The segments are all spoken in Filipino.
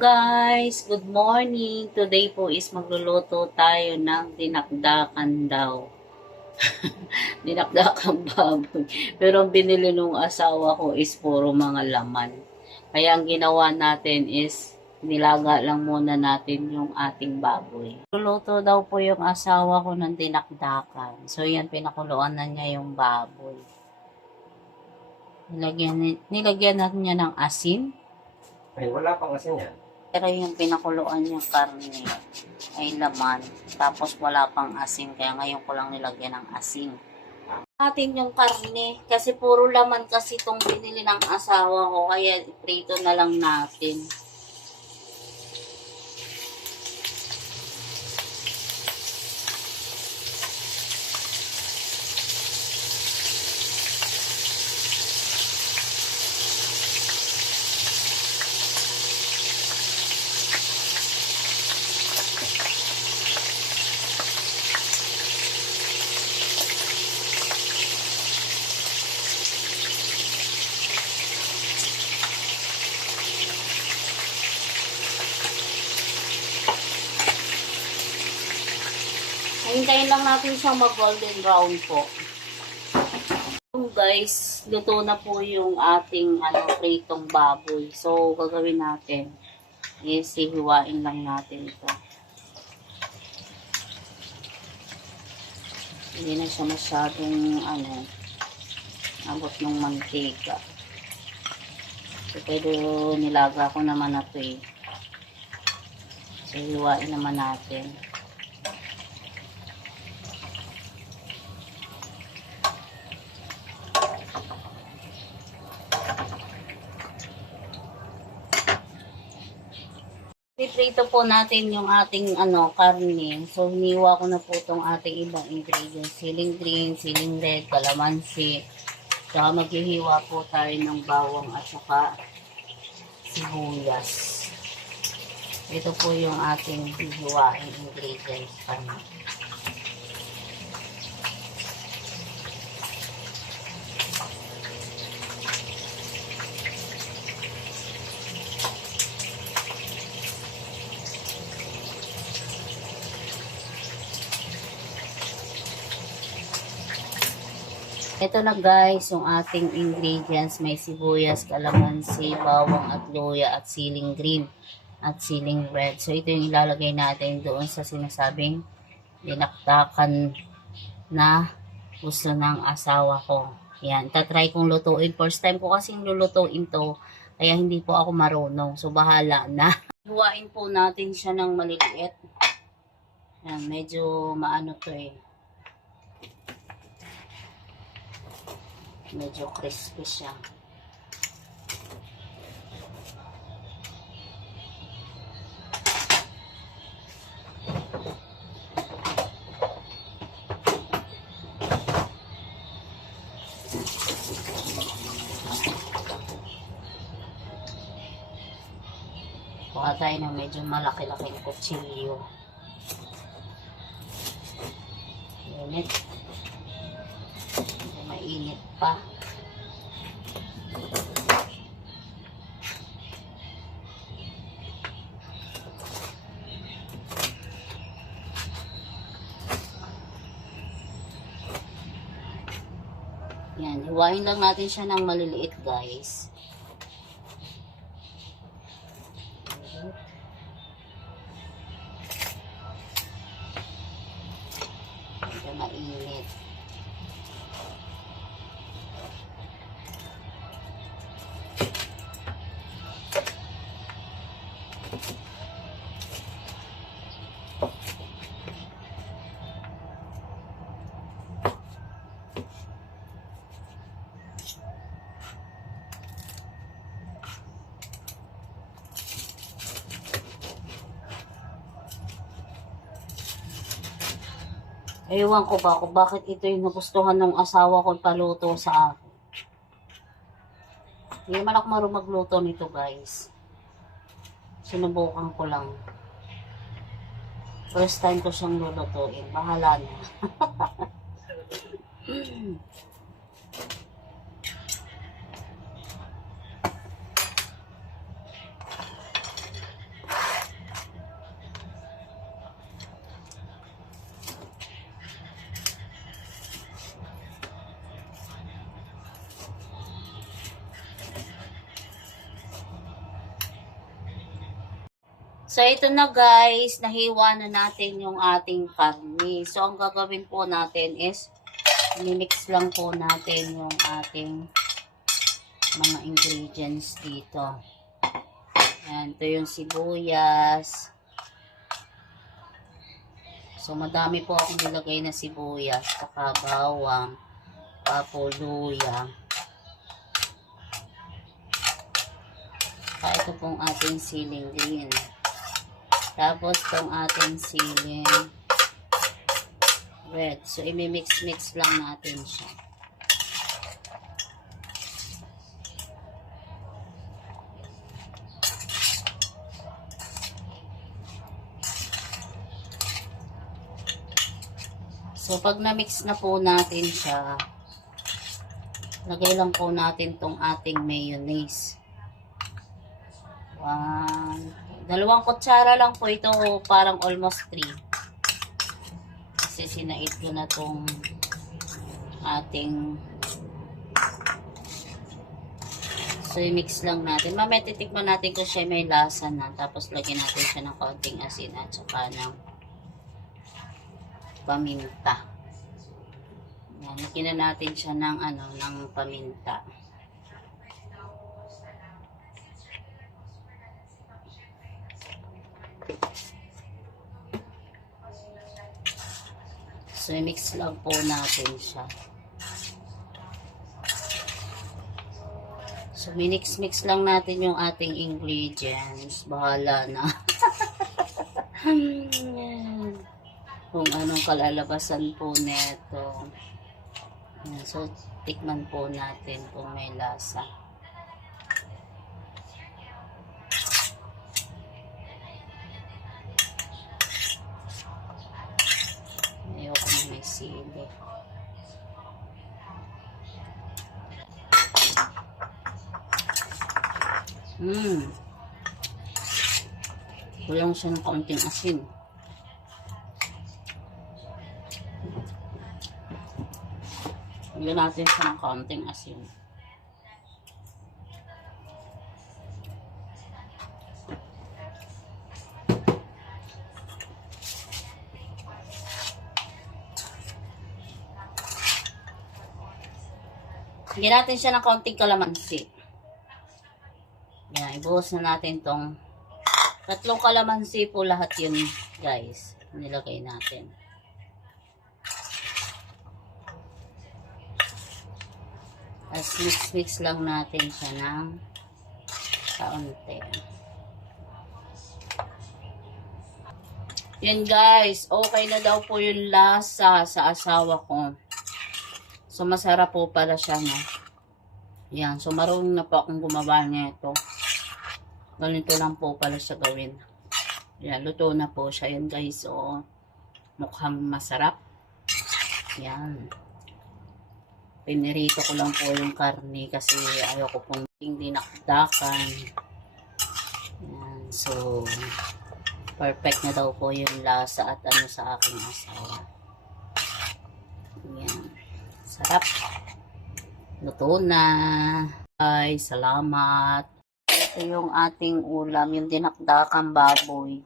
Guys, good morning. Today po is magluluto tayo ng dinakdakan daw. Dinakdakan baboy. Pero ang binili nung asawa ko is puro mga laman. Kaya ang ginawa natin is nilaga lang muna natin yung ating baboy. Luluto daw po yung asawa ko ng dinakdakan. So yan, pinakuluan na niya yung baboy. Nilagyan natin niya ng asin. Ay, wala pang asin yan. Pero yung pinakuluan yung karne ay laman. Tapos wala pang asin. Kaya ngayon ko lang nilagyan ng asin. Atin yung karne. Kasi puro laman kasi itong binili ng asawa ko. Kaya iprito na lang natin. Hintayin lang natin siyang mag-golden brown po. Guys, luto na po yung ating pritong baboy. So, gagawin natin is hihiwain lang natin ito. Hindi na siya masyadong abot ng mantika. So, pero nilaga ko naman na ito eh. So, hiwain naman natin. Piprito po natin yung ating karne. So, hiniwa ko na po itong ating ibang ingredients. Siling green, siling red, kalamansi. Saka maghihiwa po tayo ng bawang at saka sibuyas. Ito po yung ating hihiwain ingredients. Ito na guys, yung ating ingredients. May sibuyas, kalamansi, bawang at luya at siling green at siling red. So ito yung ilalagay natin doon sa sinasabing dinakdakan na gusto ng asawa ko. Yan, tatry kong lutuin. First time ko kasing lulutuin to, kaya hindi po ako marunong. So bahala na. Huwain po natin siya ng maliliit. Yan, medyo maano to eh. Medyo crispy siya. Kuha tayo ng medyo malaki-laking kutsilyo. Init. Mainit pa. Yan, hiwain lang natin siya ng maliliit guys. Medyo mainit. Ewan ko ba kung bakit ito yung nagustuhan ng asawa ko paluto sa akin. Hindi naman ako marunong magluto nito guys. Sinubukan ko lang. First time ko siyang lulutuin. Bahala na. So, ito na guys, nahiwa na natin yung ating karne. So, ang gagawin po natin is, mimix lang po natin yung ating mga ingredients dito. Ayan, ito yung sibuyas. So, madami po akong nilagay na sibuyas, saka bawang, luya. Ito pong ating siling green. Tapos itong ating siling red. So, imimix-mix lang natin siya. So, pag na-mix na po natin siya, lagay lang po natin tong ating mayonnaise. 2 kutsara lang po ito, parang almost 3. Kasi sinait ko na tong ating, so i-mix lang natin. Mamaya titikman natin kung siya may lasa na, tapos lagyan natin siya ng kaunting asin at saka ng paminta. Yan, lagyan na natin siya ng ng paminta. So, i-mix lang po natin siya. So, minix-mix lang natin yung ating ingredients. Bahala na. Kung anong kalalabasan po neto. So, tikman po natin kung may lasa. Ayoko na may sili. Kulang siya ng kaunting asin. Lagyan natin siya ng kaunting asin. Lagyan natin siya ng kaunting kalamansi. Yan, ibuhos na natin tong 3 kalamansi po lahat yun, guys. Nilagay natin. As mix lang natin siya ng kaunti. Yan guys, okay na daw po yung lasa sa asawa ko. So, masarap po pala siya, no? Yan. So, marunong na po akong gumawa nito. Ganito lang po pala siya gawin. Yan. Luto na po siya. Yan, guys. So, mukhang masarap. Yan. Pinirito ko lang po yung karne kasi ayoko pong dinakdakan. Yan. So, perfect na daw po yung lasa at sa aking asawa. Yan. Sarap. Luto na. Ay, salamat. Ito yung ating ulam, yung dinakdakang baboy.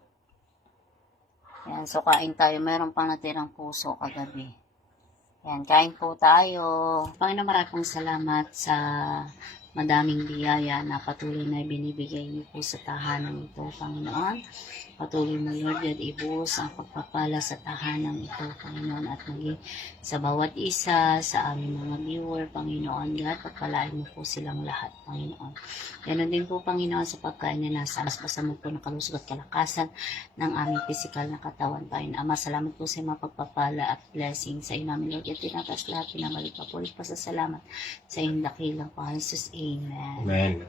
Yan, so kain tayo. Meron pang natirang puso kagabi. Yan, kain po tayo. Panginoon, maraming salamat sa madaming biyaya na patuloy na binibigay niyo po sa tahanan ito, Panginoon. Patuloy mo, Lord God, ibuhos ang pagpapala sa tahanan ito, Panginoon, at maging sa bawat isa, sa aming mga viewer, Panginoon God, pagpalain mo po silang lahat, Panginoon. Ganon din po, Panginoon, sa pagkain na nasa aspasan mo po ng kalusog at kalakasan ng aming pisikal na katawan, Panginoon. Ama, salamat po sa mga pagpapala at blessing sa iyo namin, Lord, at tinatas lahat, pinamalik pa po, pasasalamat sa iyong dakilang Panginoon Jesus. Amen. Amen.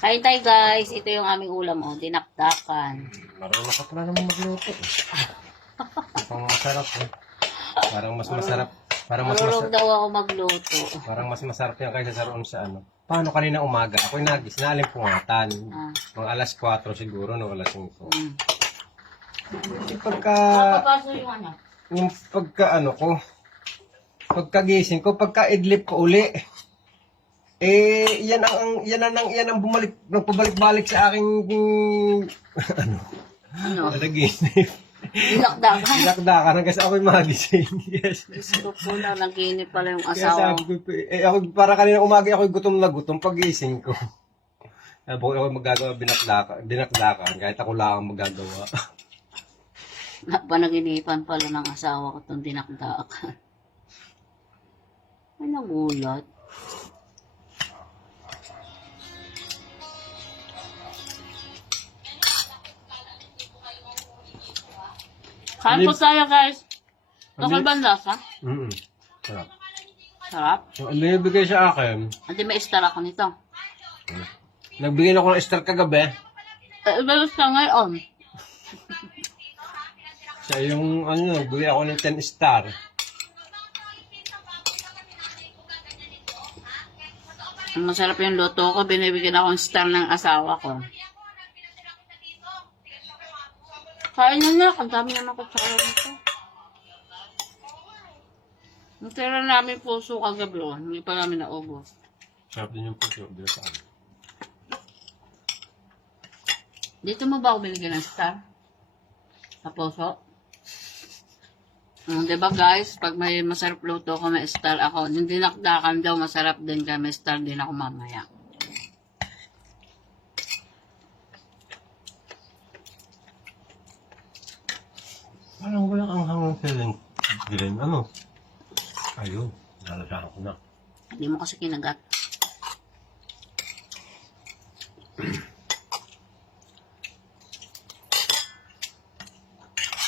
Kain tayo guys. Ito yung aming ulam, dinakdakan. Marunong ka pala naman magluto. Parang masarap eh. Parang mas masarap. Parang mas Marunong masarap. daw ako magluto. Parang mas masarap yan kaysa sa roon sa ano. Paano kanina umaga? Ako'y nagis na alimpungatan. Mga alas 4 siguro, no? Alas 5. Yung pagka... Papaso yung ano? Yung pagka ano ko, pagkagising ko, pagka idlip ko uli. Yan ang nagpabalik-balik sa aking Ano? naginip. Dilakdakan. Dilakdakan hanggang sa ako'y magising. Yes. Gusto ko na, naginip pala yung Kaya asawa sabi ko, ako, para kanina umaga ako'y gutom na gutom pag-gising ko. Sabi ko ako magagawa dinakdakan kahit ako lang ang magagawa. Panaginipan pala ng asawa ko itong dinakdakan. Ay, nagulat. Kain po tayo, guys. Lokal ba ang lasa? Sarap. Sarap. So, ano yung bigay sa akin? Hindi may star ako nito. Nagbigay ako ng star kagabi. Ibalos ka ngayon. Sa yung nagbigay ako ng 10 star. Masarap yung luto ko. Binibigyan ako ng star ng asawa ko. Kain na na. Ang dami naman kutsara nito. Natira namin puso kagabi. Hindi pa namin naubos. Sarap din yung puso. Dito mo ba ako binigyan ng star? Sa puso? Diba guys, pag may masarap luto ko, may star ako. Hindi nakdakan daw, masarap din kaya may star din ako mamaya. Parang wala kang hangang feeling. Green, ano? Ayun, nalasahan ko na. Hindi mo kasi kinagat.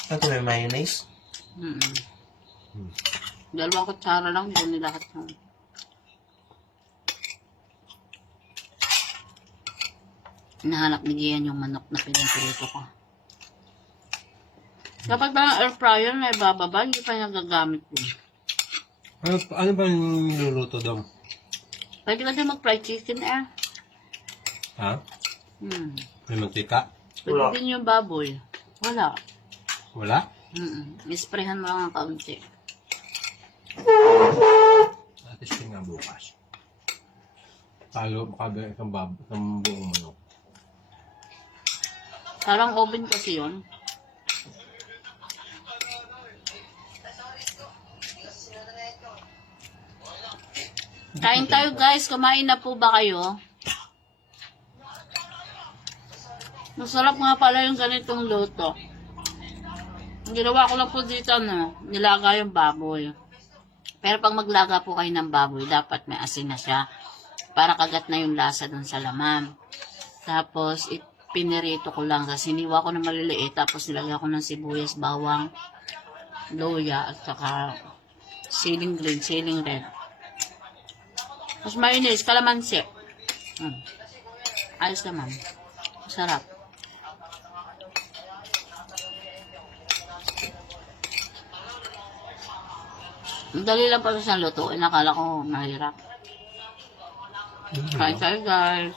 Ito may mayonnaise. Dalawang kutsara lang, doon nila lahat ng... Nahanap ni Gian yung manok na pinipirito ko. Kapag ba air fryer na ibababa, hindi pa nagagamit ko. Ano ba yung niluluto daw? Pwede ka din mag-fried chicken eh. Ha? Hmm. May mantika? Pwede Wala. din yung baboy. Wala. Wala? Isprehan mo lang ang kaunti. Testing nga bukas. Makabi isang buong manok. Parang oven kasi yun. Kain tayo guys. Kumain na po ba kayo? Masarap nga pala yung ganitong luto. Ang ginawa ko lang po dito, nilaga yung baboy. Pero pag maglaga po kayo ng baboy, dapat may asin na siya. Para kagat na yung lasa dun sa laman. Tapos, pinirito ko lang. Kasi siniwa ko na maliliit. Tapos, nilagyan ko ng sibuyas, bawang, luya, at saka siling green, siling red. Tapos, mayonnaise, kalamansi. Ayos naman. Sarap. Ang dali lang pala siyang lutuin. Nakala ko mahirap. Kain tayo guys.